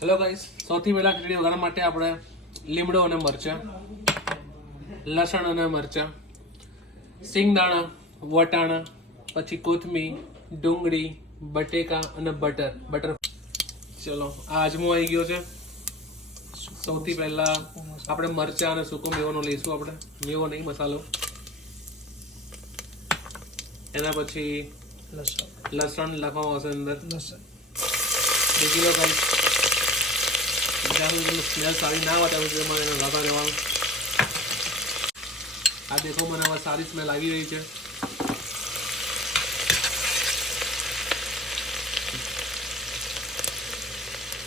Hello guys, સૌથી પહેલા ખીચડી વઘારવા માટે આપણે લીમડો અને મરચાં, લસણ અને મરચાં, સિંગદાણા, વટાણા, પછી કોથમીર, ડુંગળી, બટેકા અને બટર. ચલો આ અજમો આવી ગયો છે. સૌથી પહેલા આપણે મરચાં અને સૂકો મેવાનો લઈશું. આપણે મેવો નહીં, મસાલો. એના પછી લસણ નાખવામાં આવશે અંદર. દેખી લો ગાઈસ, જ્યાં સુધી સ્મેલ સારી ના આવે ત્યાં સુધી તમારે એને લગા દેવાનું. આ દેખો, મને હવે સારી સ્મેલ આવી રહી છે.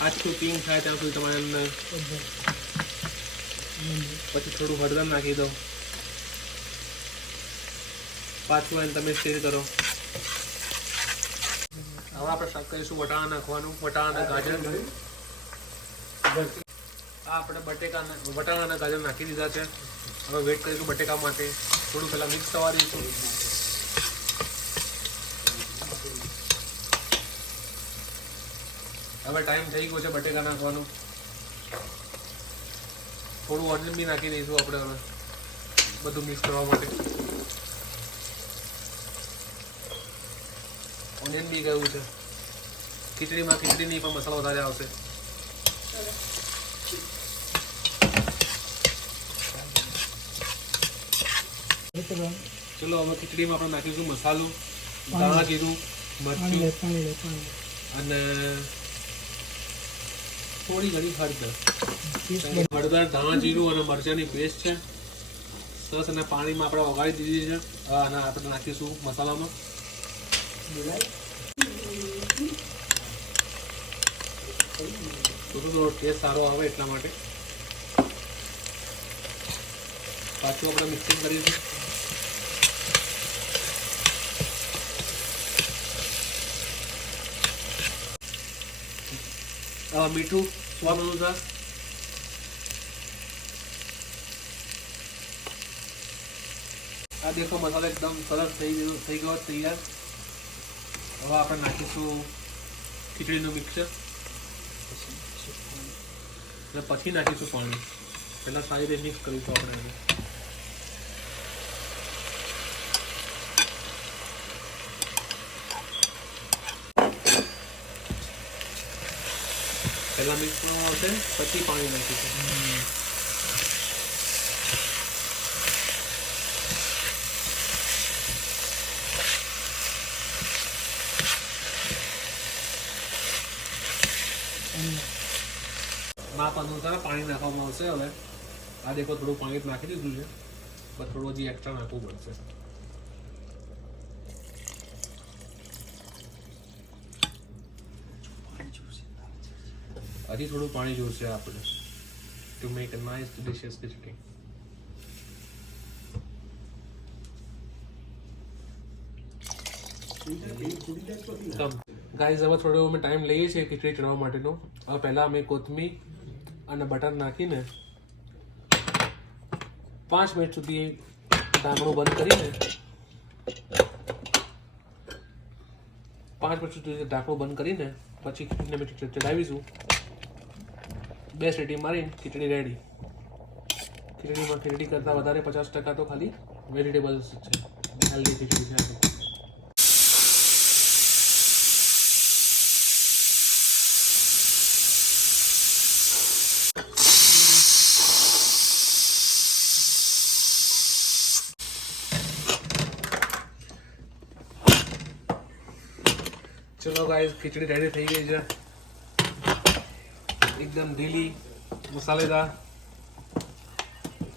આટલું પિંક થાય ત્યાં સુધી તમારે અંદર પછી થોડું હળદર નાખી દો. પાછું એને તમે સ્ટીર કરો. હવે આપણે શાક કરીશું વટાણા નાખવાનું. વટાણા અને ગાજર. આપણે વટાણા અને ગાજર નાખી દીધા છે. હવે વેઇટ કરીશું બટેકા માટે. થોડું પહેલાં મિક્સ થવા દઈશું. હવે ટાઈમ થઈ ગયો છે બટેકા નાખવાનું. થોડું ઓનિયન બી નાખી દઈશું આપણે હવે બધું મિક્સ કરવા માટે. ઓનિયન બી ગયું છે. ખીચડીમાં ખીચડીની પણ મસાલો વધારે આવશે. ચલો હવે ખીચડીમાં આપણે નાખીશું મસાલો, ધાણા જીરું, મરચું અને થોડી ઘણી હળદર. ધાણા જીરું અને મરચાંની પેસ્ટ છે. સરસ અને પાણીમાં આપણે વઘારી દીધી છે. અને આપણે નાખીશું મસાલામાં. થોડો ટેસ્ટ સારો આવે એટલા માટે પાછું આપણે મિક્સિંગ કરીશું. મીઠું સ્વાદ અનુસાર. આ દેખો, મસાલો એકદમ સરસ થઈ ગયો તૈયાર. હવે આપણે નાખીશું ખીચડીનું મિક્સર અને પછી નાખીશું પાણી. પહેલાં સારી રીતે મિક્સ કરીશું આપણે એને. પહેલાં મિક્સ કરવામાં આવશે, પછી પાણી નાખીશું. માપ અનુસાર પાણી નાખવામાં આવશે. હવે આ દેખો, થોડું પાણી નાખી દીધું છે, પણ થોડું હજી એક્સ્ટ્રા નાખવું પડશે. હજી થોડું પાણી જોઈશે આપણે to make a nice delicious khichdi. Guys, હવે થોડો અમે ટાઈમ લઈએ છીએ ખીચડી ચડવા માટેનો. હવે પહેલાં અમે કોથમીર અને બટર નાખીને 5 મિનિટ સુધી ઢાંકણું બંધ કરીને 5 મિનિટ સુધી ઢાંકણું બંધ કરીને પછી ખીચડીને અમે ચડાવીશું. 2 સીટી મારીને ખીચડી રેડી. ખીચડીમાં ખીચડી કરતાં વધારે 50% તો ખાલી વેજીટેબલ્સ છે. હેલ્ધી ખીચડી છે. ચલો ગાઈસ, ખીચડી રેડી થઈ ગઈ છે. એકદમ ઢીલી મસાલેદાર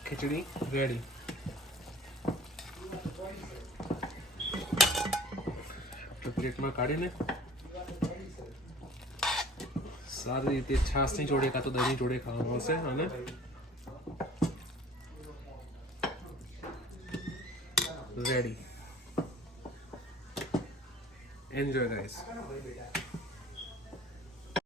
ખીચડી રેડી. પ્લેટમાં કાઢીને સારી રીતે છાશની જોડે કાં તો દહીંની જોડે ખાવાનું આવશે. અને રેડી. Enjoy guys.